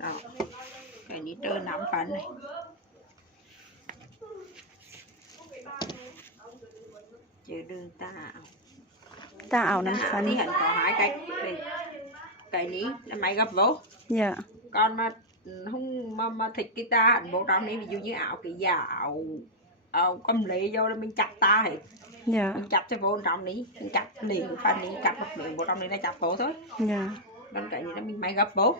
đó cái ní trơ nắm phấn này. Chứ đừng ta ảo nắm thì phấn. hẳn có hai cái ní là máy gấp vô. Dạ. Còn mà không mà thịt cái ta hẳn vô trong này, ví dụ như ảo cái giả ảo cầm lấy vô là mình chặt ta hết. Dạ. Mình chặt cho vô trong ní, mình cắt liền phần ní, cắt một miếng vô trong này là chặt vô thôi. Dạ. Còn cái này là mình máy gấp vô.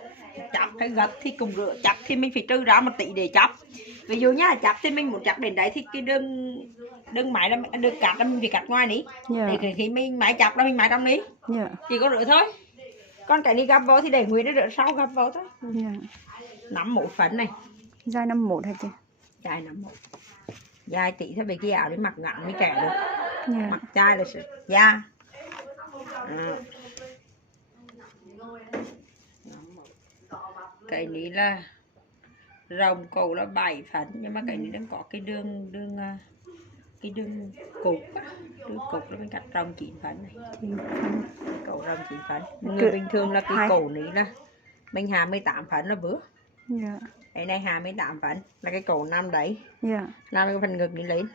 Chặt hay gấp thì cùng rửa, chặt thì mình phải trừ ra một tí để chặt. Ví dụ nhá, chặt thì mình muốn chặt đến đấy thì cái đường máy là được cắt là mình phải cắt ngoài ní. Dạ. Để khi mình máy chặt là mình máy trong ní. Dạ. Chỉ có rửa thôi. Còn cái này gấp vô thì để nguyên nó rửa sau gấp vô thôi. Dạ. Nắm một phấn này. Dài 51 hả chị? Dài 51. Dài tí thôi, về cái áo để mặc ngắn mới trẻ được. Dạ. Mặc chai là da. Cái này là rồng cổ là 7 phấn, nhưng mà cái này đang có cái đường cục á. Đường cục là mình cắt rồng 9 phấn này. Cổ rồng 9 phấn. Người bình thường là cái cổ này là mình 28 phấn là vừa. Dạ. Cái này 28 phấn là cái cổ nằm đấy. Dạ. Nằm cái phần ngực đi lên.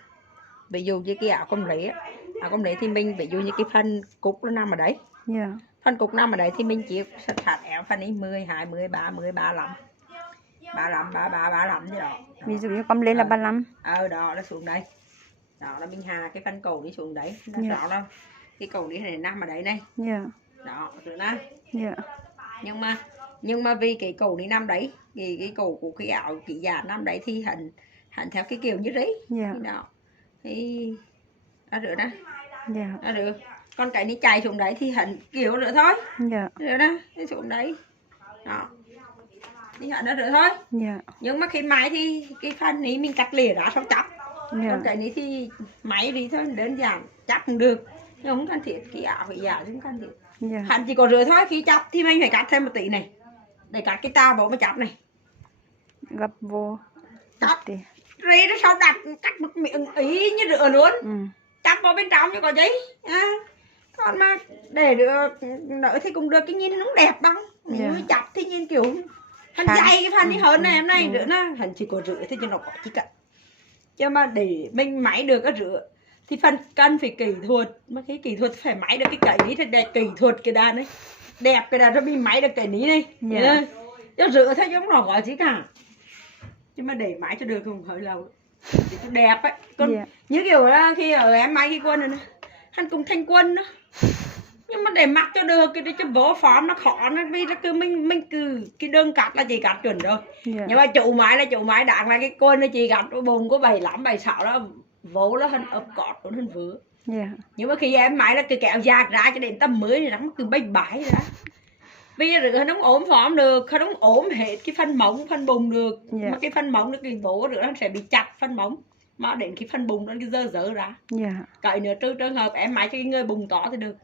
Ví dụ như cái áo công lý á, áo công lý thì mình ví dụ như cái phần cúc nó nằm ở đấy. Dạ. Phần cúc nằm ở đấy thì mình chỉ thắt eo phần ấy 12, 13, 35. 35, 33, 35 gì đó. Ví dụ như cầm lên là 35. Đó là xuống đây. Đó là mình hạ cái phần cổ đi xuống đấy. Đó là cái cổ đi này nằm ở đấy này. Dạ. Đó, rồi nè. Dạ. Nhưng mà vì cái cổ đi nằm đấy, cái cổ của cái áo cái giả nằm đấy thì hẳn theo cái kiểu như đấy. Dạ. Đó. Thì đã được đó. Dạ. Đã được. Còn cái này chạy xuống đấy thì hẳn kiểu nữa thôi. Dạ. Được đó, đi xuống đấy. Đó. Thì hẳn đã được thôi. Dạ. Nhưng mà khi máy thì cái phần này mình cắt lìa ra sau chắp. Dạ. Còn cái này thì máy đi thôi, đơn giản chắp cũng được. Nhưng không cần thiết cái áo phải giả chứ không cần thiết. Dạ. Hẳn chỉ có rửa thôi, khi chắp thì mình phải cắt thêm một tí này. Để cắt cái ta bộ mới chắp này. Gấp vô. Cắt. Đi. Rồi nó sau đặt cắt một miệng ý như rửa luôn. Chắp vào bên trong cho có giấy. Còn mà để được nở thì cũng được, cái nhìn nó đẹp bằng. Nếu chắp thì nhìn kiểu hắn dày cái phần đi hơn này em này nữa nó hắn chỉ có rửa thì cho nó có chỉ cần. Chứ mà để mình máy được cái rửa thì phần cần phải kỹ thuật, mà cái kỹ thuật phải máy được cái ní thì đẹp, kỹ thuật cái đàn ấy đẹp cái đàn nó bị máy được cái ní này. Cho rửa thôi chứ không nó có gì cả. Chứ mà để máy cho được không hơi lâu thì nó đẹp ấy. Còn như kiểu là khi ở em máy cái quân này nè, hắn cùng thanh quân đó. Nhưng mà để mặc cho được cái cho bố phóm nó khó, nó vì là cứ mình cứ cái đơn cắt là chỉ cắt chuẩn rồi. Nhưng mà chủ máy đạn là cái quân nó chỉ cắt bùng có 75, 76 đó vỗ nó hơn ập cọt nó hơn vừa. Nhưng mà khi em máy là cứ kéo dạt ra cho đến tầm 10 thì nó cứ bách bãi ra. Vì rửa nó không ốm phóm được, nó không ốm hết cái phân móng, phân bùng được. Mà cái phân móng nó cái vỗ rửa nó sẽ bị chặt phân móng. Mà đến cái phân bùng nó cái dơ ra. Cái nữa trừ trường hợp em máy cho cái người bùng to thì được.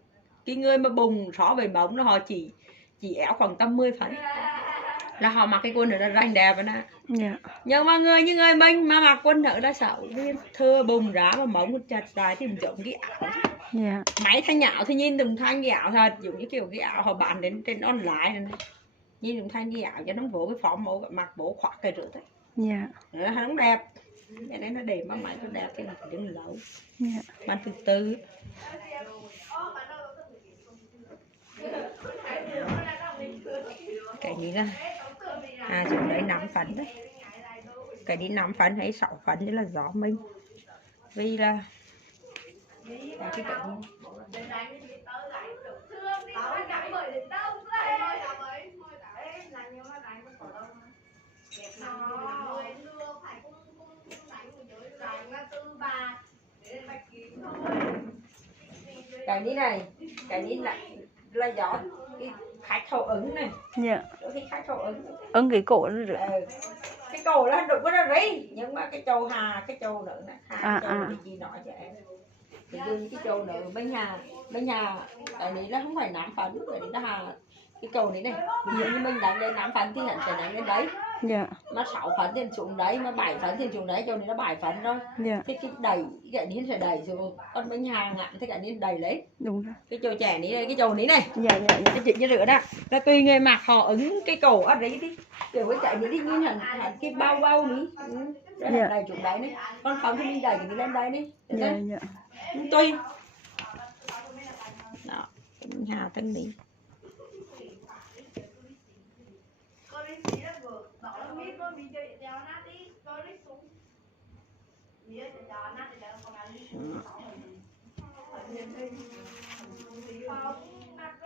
Cái người mà bùng so với móng nó họ chỉ éo khoảng tầm 10 phẩy là họ mặc cái quần nữa là rành đẹp rồi nè. Nhưng mà người như người mình mà mặc quần nữa là xấu, thưa bùng ra mà móng chặt dài thì giống cái áo. Máy thanh áo thì nhìn từng thanh cái áo thật, giống như kiểu cái áo họ bán đến trên online này. Nhìn từng thanh cái áo cho nó vỗ cái phỏng mẫu mặc bố khoác cái rửa đấy. Nó không đẹp. Cho nên nó để mà máy cho đẹp thì nó phải đứng lâu. Bán từ từ. Cái này là dùng đấy 5 phấn đấy. Cái đi 5 phấn hay 6 phấn đấy là gió mình. Vì là cái này là gió cái khách thầu ứng này. Đôi khi khách thầu ứng cái cổ nó rửa. Cái cổ là đụng có nó rí, nhưng mà cái châu hà, cái châu nữa nè, châu thì gì nói cho em. Ví dụ như cái châu nữa bên nhà cái này nó không phải 5 phấn, cái này nó hà cái cầu này này. Ví dụ như mình đánh lên 5 phấn thì hẳn sẽ đánh lên đấy. Dạ. Mà 6 phấn thì xuống đấy, mà 7 phấn thì xuống đấy, cho nên nó 7 phấn thôi. Dạ. Thế cái đầy cái ní sẽ đầy xuống, con bánh hàng ngặn thế cái ní đầy lấy. Đúng rồi. Cái chầu chè ní đây, cái chầu ní này. Dạ dạ dạ. Cái chị như rửa đó. Là tùy người mặc họ ứng cái cổ ở đấy đi. Kiểu với chạy ní đi như hẳn cái bao bao ní. Đấy là đầy xuống đấy này. Con không thì mình đẩy cái ní lên đây đi. Dạ dạ. Tùy. Đó, bánh hà tân ní.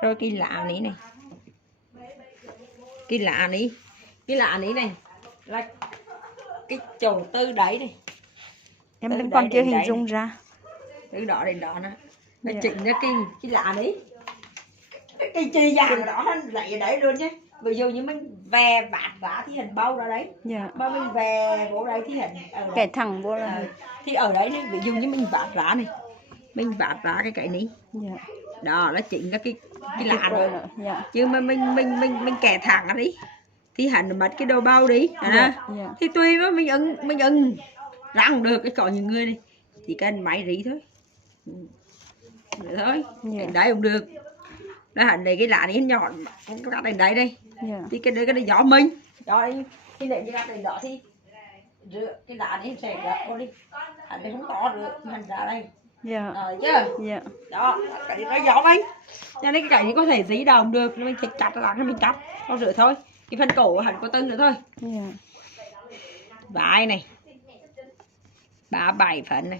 Rồi cái lạ ní này, cái lạ ní này là cái chầu tư đấy này, Em tư vẫn đấy, còn chưa đấy, hình đấy. dung ra. Từ đỏ đến đỏ nè, nó Dạ. chỉnh ra cái lạ ní, cái chi vàng đỏ nó lại ở đấy luôn chứ. Ví dụ như mình về vạt vả thì hình bao ra đấy, Dạ. mà mình về vô đây thì hình ở Kẻ thẳng vô là. thì ở đấy này, ví dụ như mình vạt vả này, mình vạt vả cái ní, Dạ. đó nó chỉnh ra cái lạ rồi. Dạ. Chứ mà mình kẻ thẳng ở đi thì hẳn mất cái đầu bao đi Dạ. Dạ. thì tùy với mình ưng ra không được. Cái có những người này chỉ cần máy rỉ thôi, được thôi. Dạ. Cái đấy không được, nó hẳn này cái lạ này nhọn cái cắt đến đấy đây Dạ. thì cái đấy gió mình đó đi, cái này cái cắt đến đó thì rửa cái lạ này sẽ rửa đi, hẳn này không có được mình ra đây. Dạ. Chứ Dạ. đó cái này nó gió anh, cho nên cái cảnh này có thể dí đầu không được, nên mình phải chặt ra mình cắt không rửa thôi. Cái phần cổ hẳn có tân nữa thôi. Dạ. Vải này 37 phần này,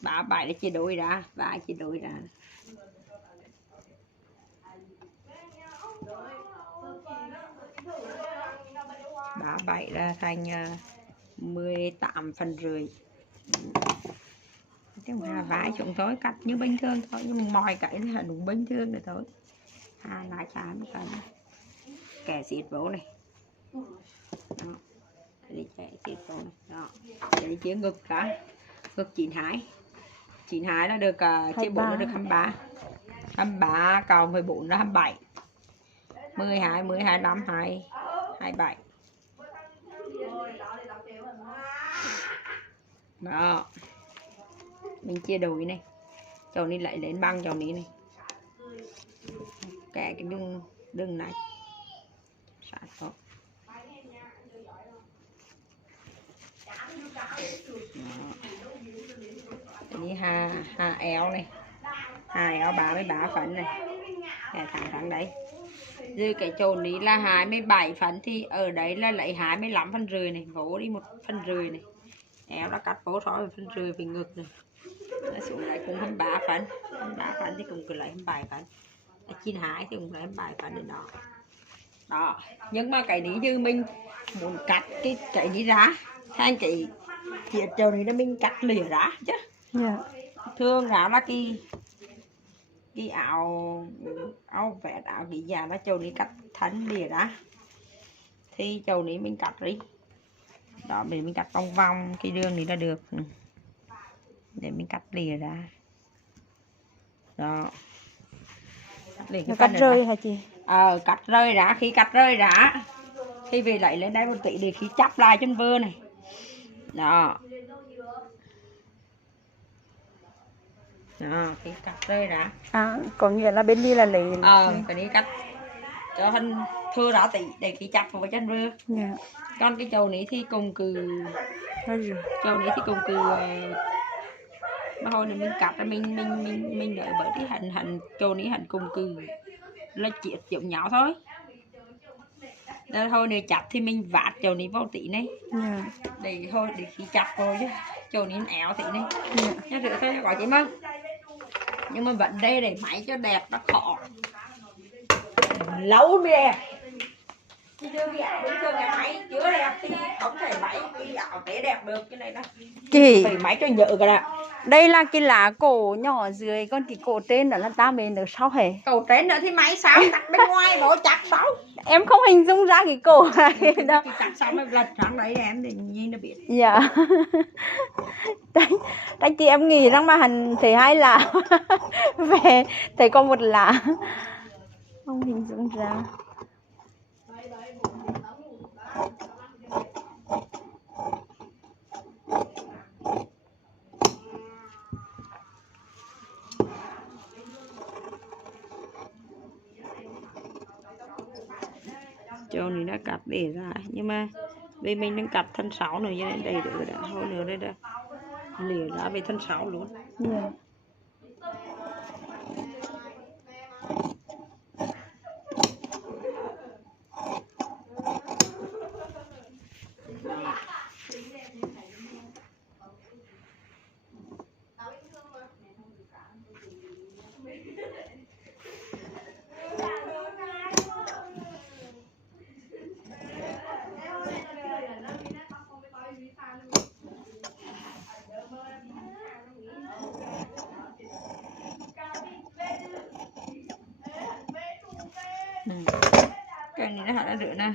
37 để chia đôi ra, vải chia đôi ra. Bả 7 ra thành 18 phần rưỡi. Cái mà vải chúng tôi cắt như bình thường thôi, nhưng mà mọi cái thì là đúng bình thường rồi thôi. Lá trái một cái kẻ xịt vô này. Đó. Để chạy xịt vô này. Đó. Để chia ngực ra. Ngực 92. 92 là được chia 4 là được 23. 23 cộng 14 là 27. 12 25 27. Đó. Mình chia đôi này. Chầu này lại lên băng chầu này này. Kẻ cái đường này. Sát tốt. Cái này hà éo này. Hà éo 33 phần này. Để thẳng đấy. Rồi cái chỗ này là 27 phần thì ở đấy là lấy 25 phần rưỡi này, vỗ đi 1 phần rưỡi này. Éo đã cắt vỗ rồi 1 phần rưỡi về ngực này. Nó xuống lại cũng 23 phần. 23 phần thì cũng cứ lấy 27 phần. 92 thì cũng lấy 27 phần đến đó. Đó. Nhưng mà cái này như mình muốn cắt cái này ra thành cái chiếc chỗ này là mình cắt lìa ra chứ. Dạ. Thường là cái áo vest áo bị già nó châu này cắt thánh lìa ra thì châu này mình cắt đi đó, mình cắt vòng vòng cái đường này là được để mình cắt lìa ra đó, Cắt rơi hả chị? Cắt rơi ra, khi cắt rơi ra thì về lại lên đây một tí để khi chắp lại chân vơ này đó. Khi cắt rơi ra Có nghĩa là bên đi là lấy cái này cắt cho hình thưa rõ tỷ để khi chặt vào chân vơ. Dạ. Còn cái chầu này thì cùng cừ chầu này thì cùng cừ mà hồi này mình cắt là mình đợi bởi cái hành chầu này hành cùng cừ là chiết giống nhỏ thôi. Nên thôi này chặt thì mình vạt chầu này vào tí này. Dạ. Để thôi để khi chặt rồi chứ chầu này nó éo tí này. Dạ. Nhá rửa thôi gọi chị Mân. Nhưng mà vấn đề để máy cho đẹp nó khó. Lâu mới đẹp. Chứ cái ảo bình thường cái máy chưa đẹp thì không thể máy cái ảo để đẹp được cái này đó. Chị, Phải máy cho nhớ cái nào. đây là cái lá cổ nhỏ dưới, còn cái cổ trên đó là ta bên được sau hề. Cổ trên nữa thì máy sao cắt bên ngoài nó chặt sao. Em không hình dung ra cái cổ này đâu. Cái cắt sao mà lật sang đấy em thì nhìn nó biết. Dạ. Đấy chị em nghĩ rằng mà hành thấy hai lá về thấy có một lá không hình dung ra. Chỗ này đã cắt để ra nhưng mà vì mình đang cắt thân 6 nữa cho nên đầy đủ đã hồi nữa đây đã lìa ra về thân 6 luôn. Dạ. Cái này nó hẳn rửa nè,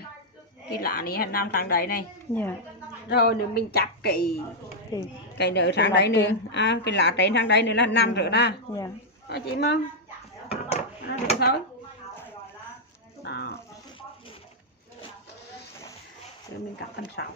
cái lá này hẳn nằm sang đấy này. Dạ. Rồi nếu mình chặt Thì cái nở sang đấy nữa, cái lá trên sang đấy nữa là nằm rửa nè. dạ. Có chị không? Rửa thôi. Đó. Rồi mình cắt thân 6.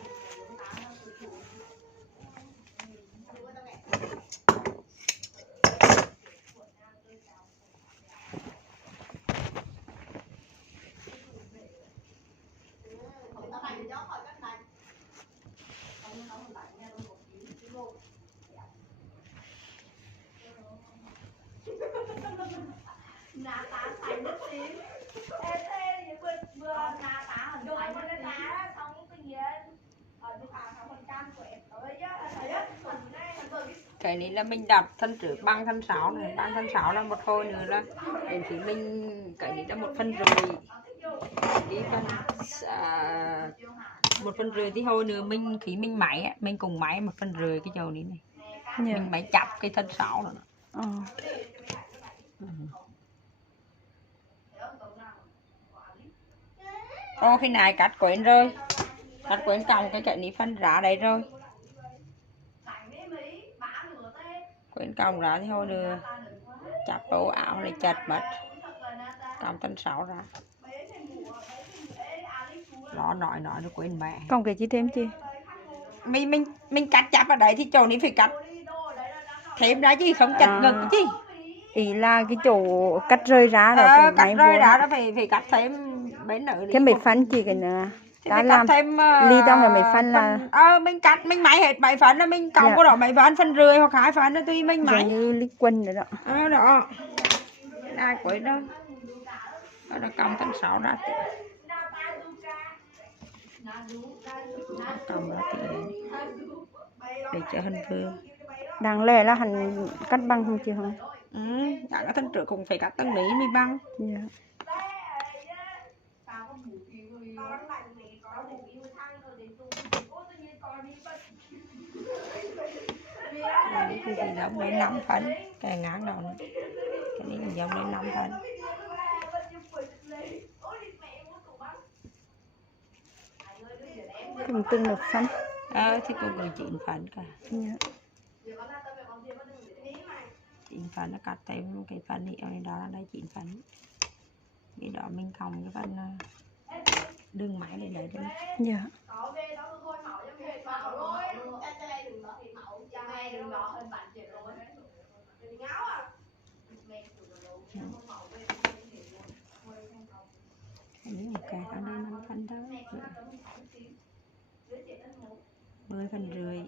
Cái này là mình đập thân trước bằng thân 6 này, bằng thân 6 là một hồi nữa là đến khi mình cái này là 1,5 đi phần 1,5 thì hồi nữa mình khi mình máy mình cùng máy 1,5 cái dầu này này. Dạ. Mình máy chặt cái thân 6 nữa. Ô khi này cắt quên rồi, cắt quên còng cái này phân rã đấy rồi, quên còng ra thì thôi được chặt bố áo này chặt mất còng thân 6 ra. Nó nói được quên mẹ. Còn cái chi thêm chị? Mình cắt chặt ở đấy thì chỗ này phải cắt thêm ra chứ không chặt ngực chứ. Ý là cái chỗ cắt rơi ra rồi cắt rơi ra đó phải cắt thêm bên nữa đi. Thế mấy phân chị cái nữa đã làm thêm ly trong là mấy phân là mình cắt mình máy hết 7 phân là mình còng có đó 7 phân, 1,5 hoặc 2 phân đó tùy mình máy. giống như ly quân nữa đó. Đó ai quên đâu đó là còng thân 6 ra còng ra thì để cho hình vừa. Đáng lẽ là hắn cắt băng không chị hả? Đã có thân trước cũng phải cắt tầng lý mới băng. Dạ. Cái gì giống lên 5 phân cái ngán đầu này. Cái này giống lên 5 phân. Cùng từng một phân. Thì cũng có 9 phân cả. Dạ. 9 phân nó cắt thêm cái phần hiệu này đó là đây 9 phân. Cái đó mình còng cái phần đường máy lên đấy. Dạ. Cái ở đây 5 phân đó. 10,5.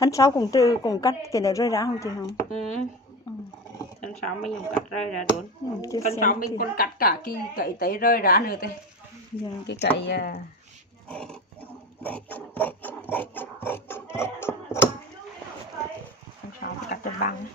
Thân 6 cùng cắt cái này rơi ra không chị không? Thân 6 mình cũng cắt rơi ra luôn. Thân 6 mình còn cắt cả cái tấy rơi ra nữa thế. Dạ. Cái cậy thân 6 cắt cho băng.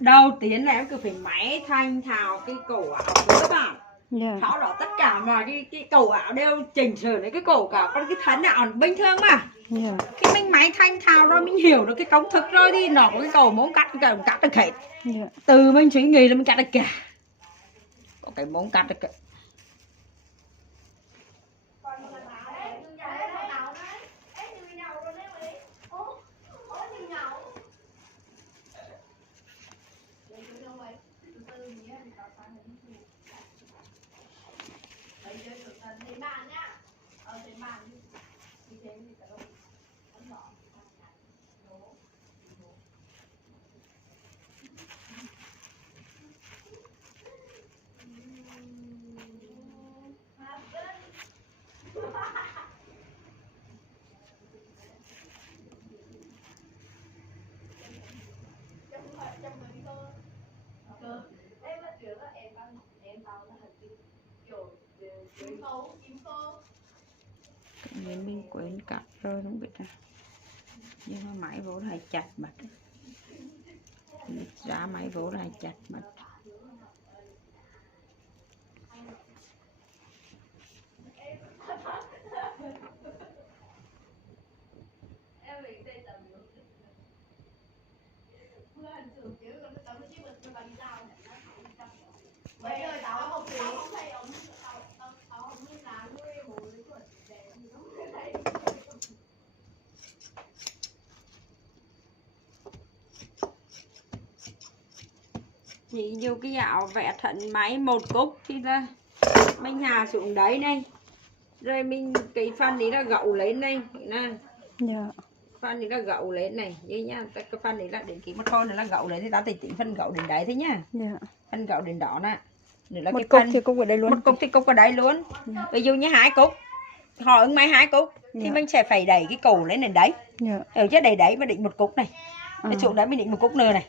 Đầu tiên là em cứ phải máy thanh thảo cái cổ áo của các bạn. Dạ. Sau đó tất cả mà cái cổ áo đều chỉnh sửa đến cái cổ cả, còn cái thân áo bình thường mà. Dạ. Khi mình máy thanh thảo rồi mình hiểu được cái công thức rồi thì nó có cái cổ muốn cắt được hết. Dạ. Từ mình suy nghĩ là mình cắt được cả. Có cái muốn cắt được cả. Nên mình quên cắt rồi không biết à. Nhưng mà máy vỗ lại chặt mặt. Ra máy vỗ lại chặt mặt. Ví dụ cái áo vẽ thận máy một cúc thì là mình hạ xuống đấy này, rồi mình cái phần này là gậu lên này nè. Dạ. Phần này là gậu lên này như nhá, cái phần này là đến cái mắt con này là gậu lên thì ta thì tính phần gậu đến đấy thế nhá. Dạ. Phần gậu đến đó nè. Nữa là Một cái cúc phần thì cúc ở đây luôn. một cúc thì cúc ở đây luôn. Ví dụ như 2 cúc, họ ứng máy 2 cúc thì Dạ. mình sẽ phải đẩy cái cổ lên đến đấy. Dạ. Ở chứ đẩy đấy và định một cúc này. Cái xuống đấy mình định một cúc nữa này.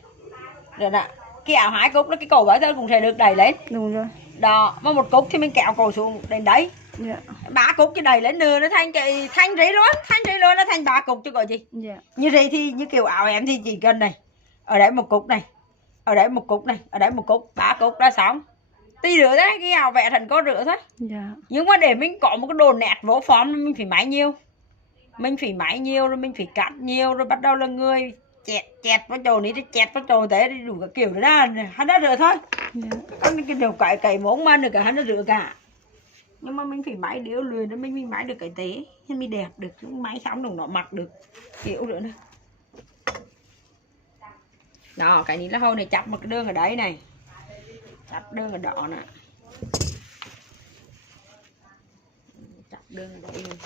Rồi nè, cái áo 2 cúc đó cái cổ bởi thôi cũng sẽ được đẩy lên. Đúng rồi. Đó, mà một cúc thì mình kéo cổ xuống đến đấy. Dạ. 3 cúc cái đẩy lên nữa nó thành cái thanh rỉ luôn, nó thành 3 cúc chứ gọi gì. Dạ. Như vậy thì như kiểu áo em thì chỉ cần này, ở đấy một cúc này, ở đấy một cúc này, ở đấy một cúc, 3 cúc đã xong. Tí rửa đấy, cái áo vẽ thành có rửa thôi. Dạ. Nhưng mà để mình có một cái đồ nét vô form mình phải máy nhiều. Mình phải máy nhiều rồi mình phải cắt nhiều rồi bắt đầu là người chẹt vào chỗ này, chẹt vào chỗ thế thì đủ cả kiểu đó là hắn đã rửa thôi. Dạ. Có cái điều cày muốn mà được cả hắn đã rửa cả. Nhưng mà mình phải máy điếu lười để mình máy được cái tế nên mình đẹp được, chứ máy xong đồng nó mặc được kiểu nữa nè. Đó, cái này là hồi này chặt một cái đường ở đấy này, chặt đường ở đó nè, chặt đường ở đây này.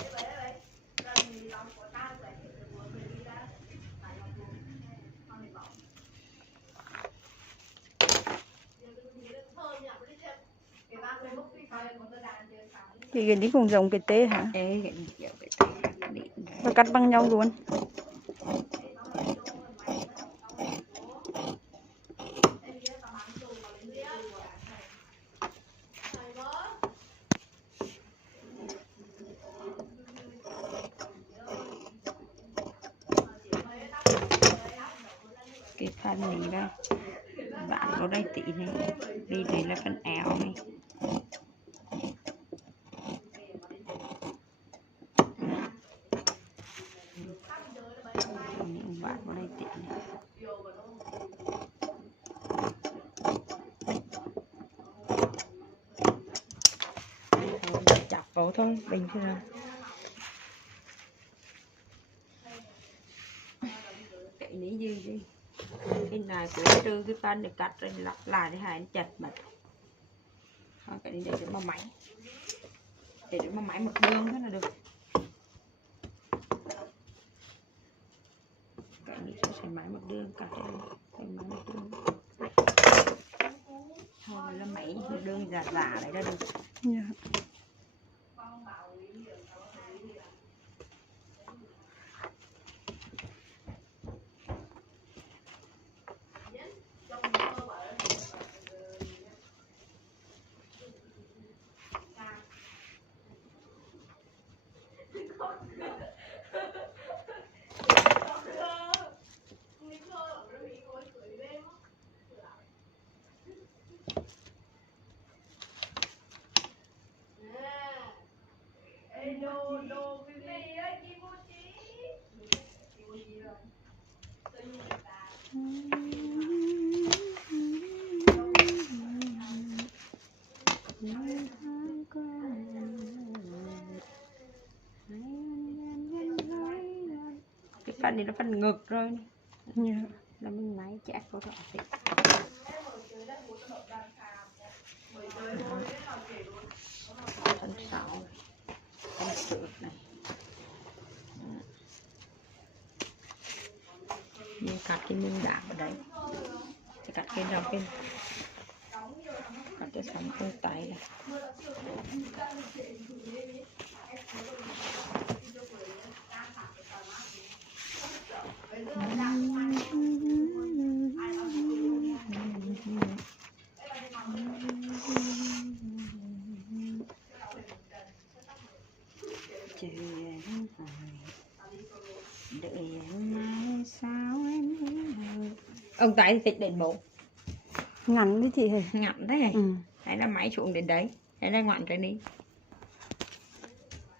Thì cái này cũng giống cái tê hả? Ê, cái Và cắt bằng nhau luôn. cái phần này đây bạn có đây tí này, đây đây là phần áo này. Bạn có đây tí này. Chặt vào thôi bình thường. Cái này gì đi, cái này của trừ cái phần được cắt rồi lặp lại để hai anh chặt mà. Cái này để mà máy, để mà máy một đường thế là được. Cái này sẽ máy một đường cắt đây, máy một đường. Thôi là máy một đường giả đấy là được. Dạ. Cái phần này nó phần ngực rồi là mình máy chẹt vào đó thì phần 6 phần sượt này mình cắt cái miếng đạm ở đấy thì cắt cái đầu bên cắt cái sóng con tay này ông tay thì thích đến bộ ngắn đấy chị hề. ngắn thế hay là máy xuống đến đấy hay là ngoạn cái đi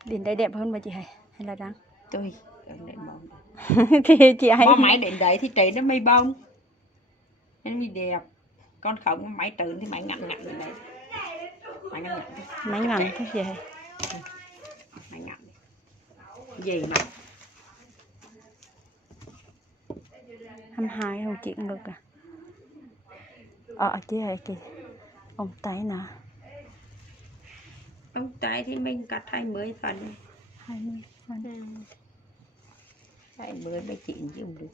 Đến đây đẹp hơn mà chị hề hay là đang tôi đến bộ thì chị hay có máy đến đấy thì trái nó mây bông nên mới đẹp, con không máy trơn thì máy ngắn ngắn đến đấy máy ngắn ngắn máy ngắn thế chị hề. máy ngắn gì mà 22 không chị ngực à chị hề chị ông tay nè ông tay thì mình cắt 20 phần 20 phần 20 mới chịu dùng được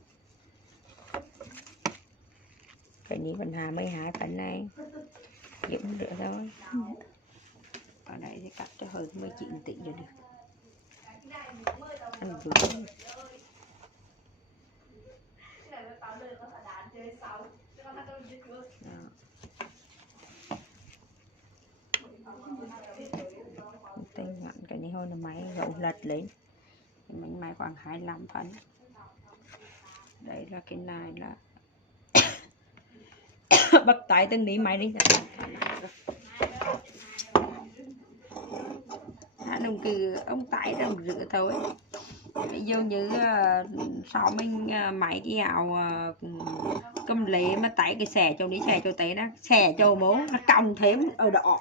cáiนี้phần 22 phần này dùng được thôi ở đây thì cắt cho hơn 19 tỷ rồi được ăn vừa tay ngặn cái này thôi là máy gậu lật lên mình máy khoảng 25 phân đây là cái này là bắt tay từng ní máy đi đồng cứ ông tải đồng rửa thôi ví dụ như sau mình máy cái ảo cầm lấy mà tải cái xẻ cho ní xẻ cho té đó xẻ cho bố nó còng thêm ở đỏ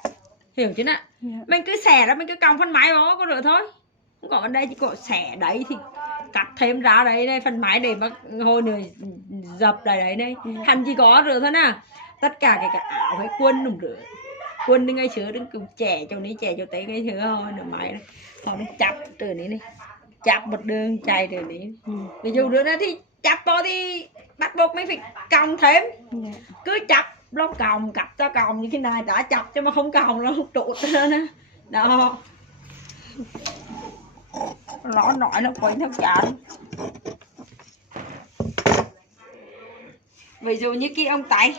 hiểu chứ nè mình cứ xẻ ra mình cứ còng phân máy đó có rửa thôi còn ở đây chỉ có xẻ đấy thì cắt thêm ra đấy đây phần máy để mà hồi nữa dập lại đấy đây hành chỉ có rửa thôi nè tất cả cái ảo hay quân đừng rửa quân đi ngay sữa đừng cùng trẻ cho ní trẻ cho té ngay sữa thôi nữa máy này họ nó chặt từ ní này chặt một đường chạy từ ní ví dụ nữa thì chặt to thì bắt buộc mình phải còng thêm cứ chặt nó còng cặp cho còng như thế này đã chặt cho mà không còng nó không trụ nữa nè đó nó nói nó quay theo chán ví dụ như cái ông tay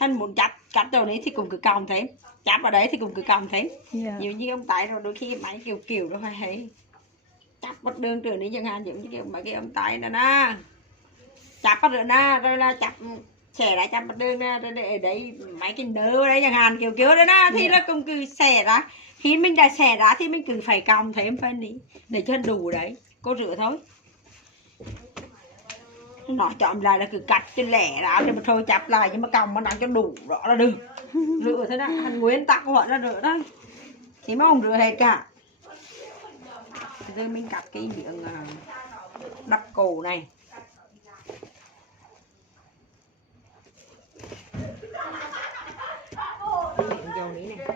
hắn muốn cắt đầu đấy thì cũng cứ còng thêm chắp vào đấy thì cũng cứ còng thêm nhiều như ông tay rồi đôi khi máy kiểu nó hay chắp một đường trường đấy chẳng hạn giống như kiểu mấy cái ông tay đó nè chắp vào rồi nè rồi là chắp xẻ ra chắp một đường nè rồi để đấy mấy cái nơ đấy chẳng hạn kiểu đó nè thì nó cũng cứ xẻ ra khi mình đã xẻ ra thì mình cứ phải còng thêm phân đi để cho đủ đấy cô rửa thôi nó chọn lại là cứ cắt cho lẻ ra cho mà thôi chắp lại nhưng mà còng mà nặng cho đủ rõ là được rửa thế đó hành nguyên tắc gọi là rửa đấy thì mà không rửa hết cả rồi mình cắt cái miệng đắp cổ này miệng dầu ní này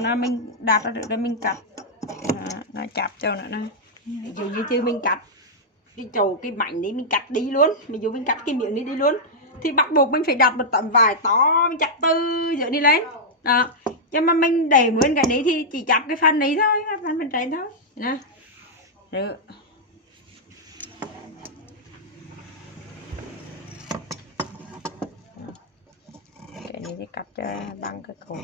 nó mình đặt ra được để mình cắt nó chặt cho nó ví dụ như chứ mình cắt cái chầu cái mảnh đấy mình cắt đi luôn ví dụ mình cắt cái miệng đi luôn thì bắt buộc mình phải đặt một tấm vải to mình chặt từ giữa đi lên đó nhưng mà mình để nguyên cái đấy thì chỉ chặt cái phần đấy thôi phần bên trên thôi nè được cái này thì cắt cho bằng cái cổ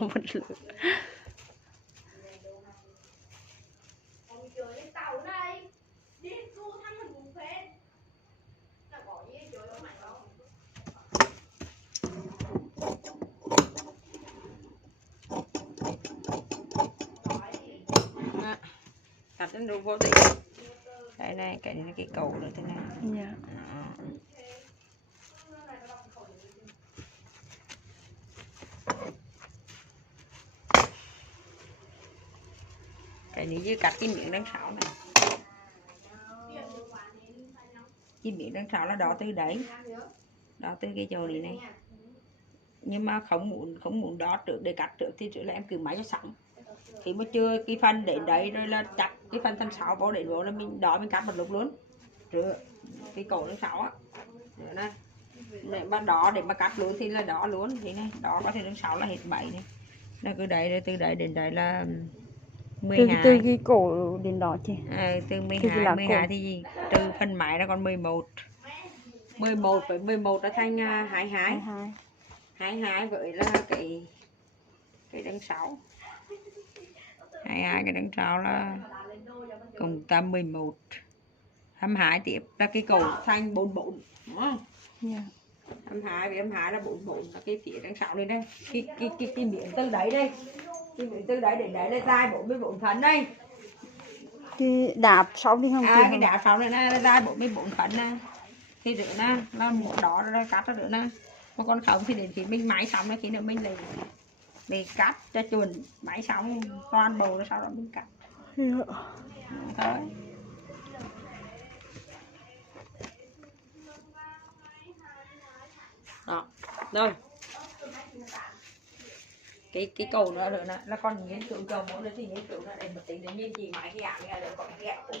có một lửa. Cắt đến đủ vô tí. Đây này, cái này là cái cầu nữa thế này. Dạ. Cái này như cắt cái miệng đằng sau này. Cái miệng đằng sau là đỏ từ đấy. Đỏ từ cái chỗ này này. Nhưng mà không muốn đỏ trước để cắt trước thì trước là em cứ máy cho sẵn. Khi mà chưa cái phần đến đấy rồi là chặt cái phần thân sáu vào đến vô là mình đỏ mình cắt một lúc luôn. Trước cái cổ đằng sau á. Nữa này. Để mà đỏ để mà cắt luôn thì là đỏ luôn. Thế này, đỏ có thể đằng sau là hết 7 này. Nó cứ đấy từ đấy đến đấy là 12. Từ cái cổ đến đó chị. Từ 12 thì gì? Từ phần mái nó còn 11. 11 với 11 nó thành 22. 22 với là cái đằng sau. 22 cái đằng sau là cùng tầm 11. 22 tiếp là cái cổ thành 44, đúng không? Dạ. 22 với 22 là 44 là cái phía đằng sau đây đây. Cái miệng từ đấy đây. Cái miệng từ đấy đến đấy là dài 44 phân đây. Cái đạp sau đi không chị? Cái đạp sau này là dài 44 phân nè. Thì nữa nè, nó một đó rồi cắt ra nữa nè. Mà còn không thì đến khi mình máy xong này, khi nữa mình lại để cắt cho chuẩn, máy xong toàn bộ rồi sau đó mình cắt. Thôi. Đó, rồi. Cái cầu nữa rồi nè, là còn nghiên cứu cầu mỗi lần thì nghiên cứu là để một tí đến nhìn chị máy cái ảo này là còn cái ảo của